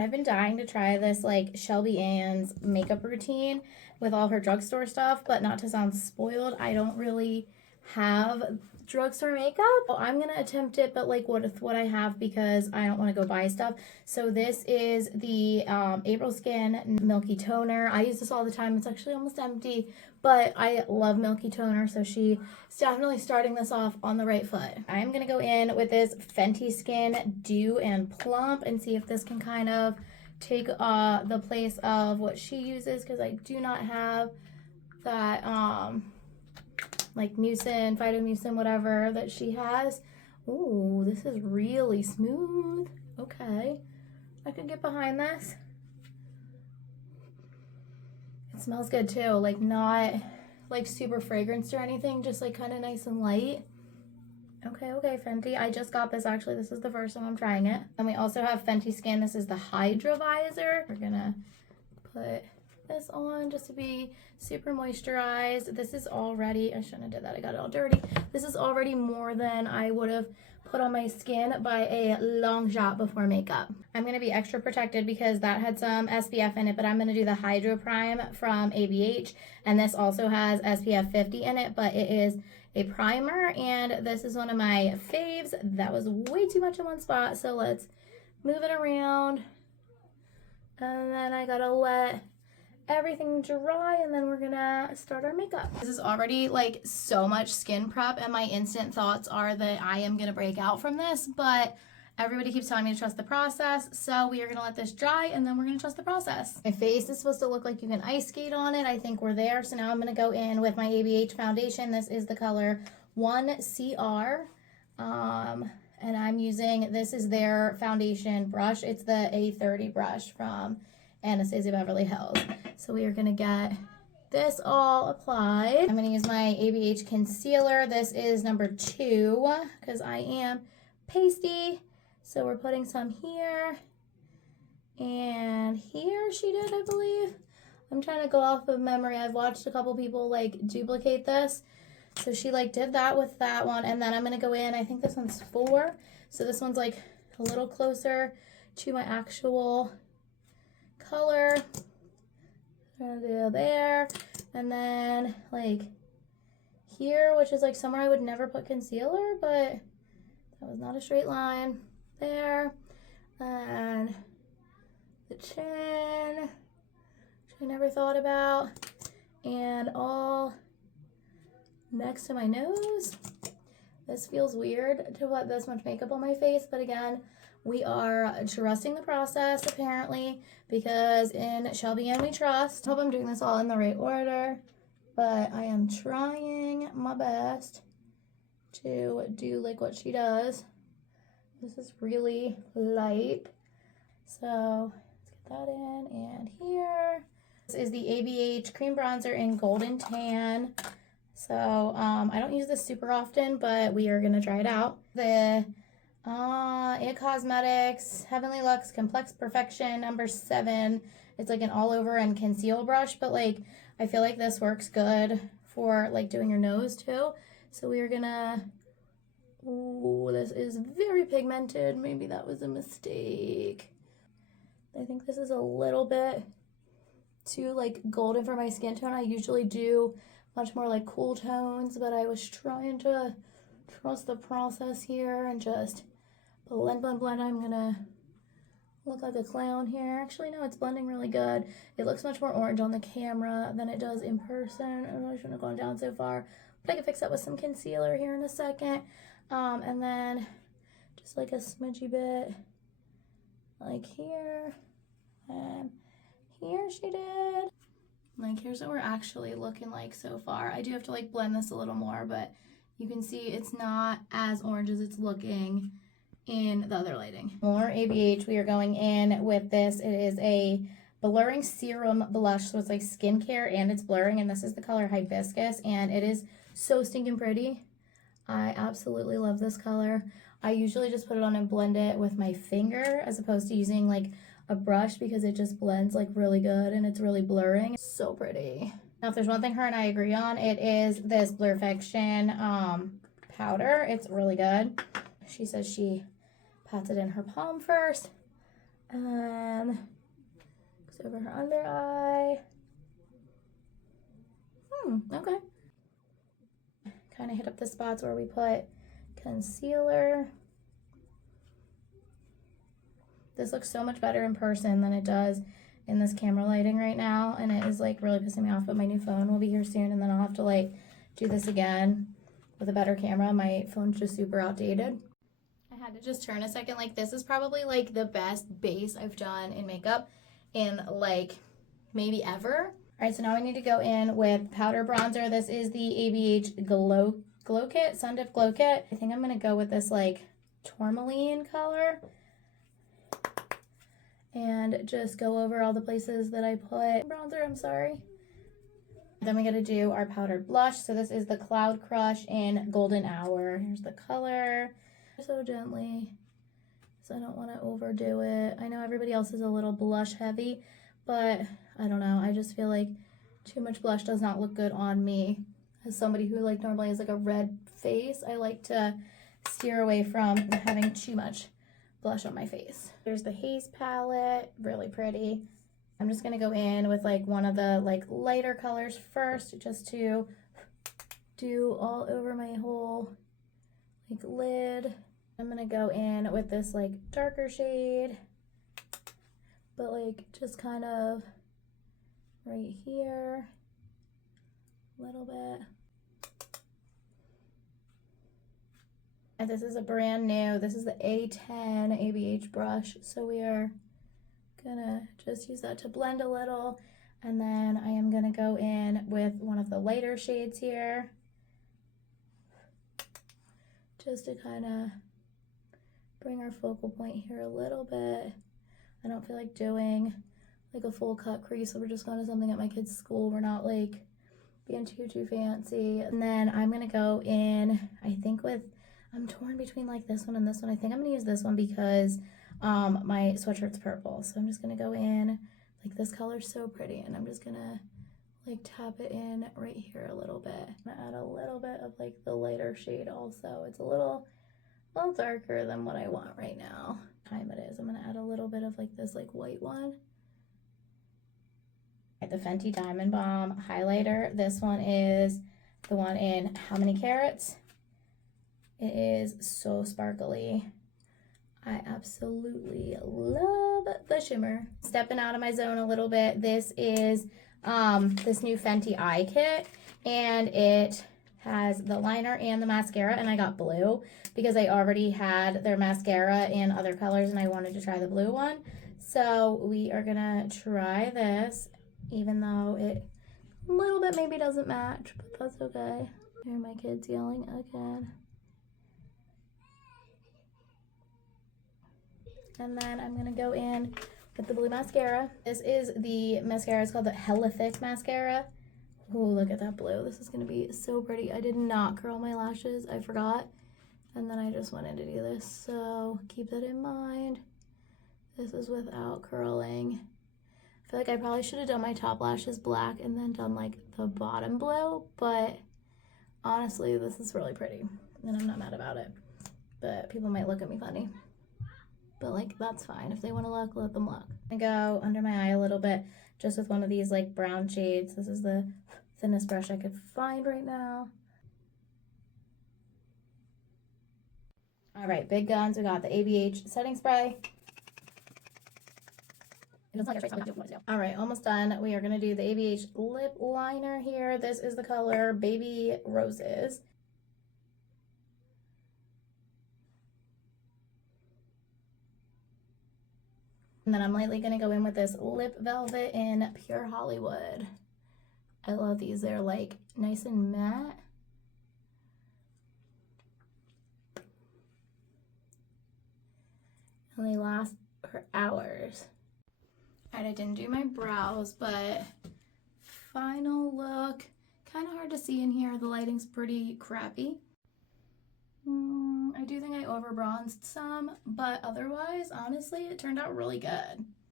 I've been dying to try this like Shelby Ann's makeup routine with all her drugstore stuff, but not to sound spoiled, I don't really have drugstore makeup. Well, I'm gonna attempt it, but like what I have, because I don't want to go buy stuff. So this is the April Skin Milky Toner. I use this all the time. It's actually almost empty, but I love Milky Toner, so she's definitely starting this off on the right foot. I'm gonna go in with this Fenty Skin Dew and Plump and see if this can kind of take the place of what she uses, because I do not have that like mucin, phytomucin, whatever that she has. Ooh, this is really smooth. Okay, I could get behind this. It smells good too, like not like super fragranced or anything, just like kind of nice and light. Okay, Fenty. I just got this actually. This is the first time I'm trying it. And we also have Fenty Skin. This is the Hydra Visor. We're gonna put this on just to be super moisturized. This is already, I shouldn't have did that, I got it all dirty. This is already more than I would have put on my skin by a long shot before makeup. I'm gonna be extra protected because that had some SPF in it, but I'm gonna do the Hydro Prime from ABH, and this also has SPF 50 in it, but it is a primer, and this is one of my faves. That was way too much in one spot, so let's move it around. And then I gotta let everything dry, and then we're gonna start our makeup. This is already like so much skin prep, and my instant thoughts are that I am gonna break out from this, but everybody keeps telling me to trust the process, so we are gonna let this dry and then we're gonna trust the process. My face is supposed to look like you can ice skate on it. I think we're there, so now I'm gonna go in with my ABH foundation. This is the color 1CR. And I'm using, this is their foundation brush. It's the A30 brush from Anastasia Beverly Hills. So we are gonna get this all applied. I'm gonna use my ABH concealer. This is number 2 because I am pasty. So we're putting some here and here she did, I believe. I'm trying to go off of memory. I've watched a couple people like duplicate this. So she like did that with that one, and then I'm gonna go in, I think this one's 4. So this one's like a little closer to my actual color. I'm gonna do there, and then like here, which is like somewhere I would never put concealer, but that was not a straight line. There, and the chin, which I never thought about, and all next to my nose. This feels weird to put this much makeup on my face, but again, we are trusting the process apparently, because in Shelby Ann we trust. I hope I'm doing this all in the right order, but I am trying my best to do like what she does. This is really light, so let's get that in and here. This is the ABH cream bronzer in Golden Tan. So I don't use this super often, but we are gonna try it out. The It Cosmetics Heavenly Luxe Complex Perfection number 7. It's like an all over and conceal brush, but like I feel like this works good for like doing your nose too. So we are gonna, ooh, this is very pigmented. Maybe that was a mistake. I think this is a little bit too like golden for my skin tone. I usually do much more like cool tones, but I was trying to trust the process here and just blend. I'm gonna look like a clown here. Actually, no, it's blending really good. It looks much more orange on the camera than it does in person. I really shouldn't have gone down so far, but I can fix that with some concealer here in a second. And then just like a smidgy bit like here, and here she did. Like here's what we're actually looking like so far. I do have to like blend this a little more, but you can see it's not as orange as it's looking in the other lighting. More ABH, we are going in with this. It is a blurring serum blush, so it's like skincare and it's blurring, and this is the color Hibiscus, and it is so stinking pretty. I absolutely love this color. I usually just put it on and blend it with my finger as opposed to using like a brush, because it just blends like really good and it's really blurring. So pretty. Now if there's one thing her and I agree on, it is this Blurfection powder. It's really good. She says she pats it in her palm first, And then goes over her under eye. Okay. Kind of hit up the spots where we put concealer. This looks so much better in person than it does in this camera lighting right now, and it is like really pissing me off, but my new phone will be here soon, and then I'll have to like do this again with a better camera. My phone's just super outdated. I had to just turn a second. Like, this is probably like the best base I've done in makeup in like maybe ever. All right, so now I need to go in with powder bronzer. This is the ABH Glow Kit, Sun Dip Glow Kit. I think I'm gonna go with this like tourmaline color and just go over all the places that I put bronzer, I'm sorry. Then we gotta do our powdered blush. So this is the Cloud Crush in Golden Hour. Here's the color. So gently, so I don't wanna overdo it. I know everybody else is a little blush heavy, but I don't know, I just feel like too much blush does not look good on me. As somebody who like normally has like a red face, I like to steer away from having too much blush on my face. There's the Haze palette, really pretty. I'm just gonna go in with like one of the like lighter colors first, just to do all over my whole like lid. I'm gonna go in with this like darker shade, but like just kind of right here, a little bit. And this is a brand new, this is the A10 ABH brush. So we are gonna just use that to blend a little. And then I am gonna go in with one of the lighter shades here, just to kind of bring our focal point here a little bit. I don't feel like doing like a full cut crease, so we're just going to something at my kids' school. We're not like being too fancy. And then I'm gonna go in, I think with, I'm torn between like this one and this one. I think I'm gonna use this one because my sweatshirt's purple. So I'm just gonna go in, like this color's so pretty, and I'm just gonna like tap it in right here a little bit. I'm gonna add a little bit of like the lighter shade also. It's a little darker than what I want right now. Time it is. I'm gonna add a little bit of like this like white one. The Fenty Diamond Bomb highlighter. This one is the one in How Many Carats. It is so sparkly. I absolutely love the shimmer. Stepping out of my zone a little bit. This is this new Fenty eye kit, and it has the liner and the mascara, and I got blue because I already had their mascara in other colors and I wanted to try the blue one. So we are gonna try this, even though it a little bit maybe doesn't match, but that's okay. Here are my kids yelling again. And then I'm gonna go in with the blue mascara. This is the mascara, it's called the Hella Thick mascara. Oh, look at that blue. This is gonna be so pretty. I did not curl my lashes, I forgot. And then I just wanted to do this, so keep that in mind. This is without curling. I feel like I probably should have done my top lashes black and then done like the bottom blue, but honestly, this is really pretty and I'm not mad about it. But people might look at me funny. But like, that's fine. If they want to look, let them look. I go under my eye a little bit just with one of these like brown shades. This is the thinnest brush I could find right now. All right, big guns. We got the ABH setting spray. All right, almost done. We are going to do the ABH lip liner here. This is the color Baby Roses. And then I'm lightly going to go in with this Lip Velvet in Pure Hollywood. I love these. They're like nice and matte. And they last for hours. All right, I didn't do my brows, but final look. Kind of hard to see in here. The lighting's pretty crappy. I do think I over bronzed some, but otherwise, honestly, it turned out really good.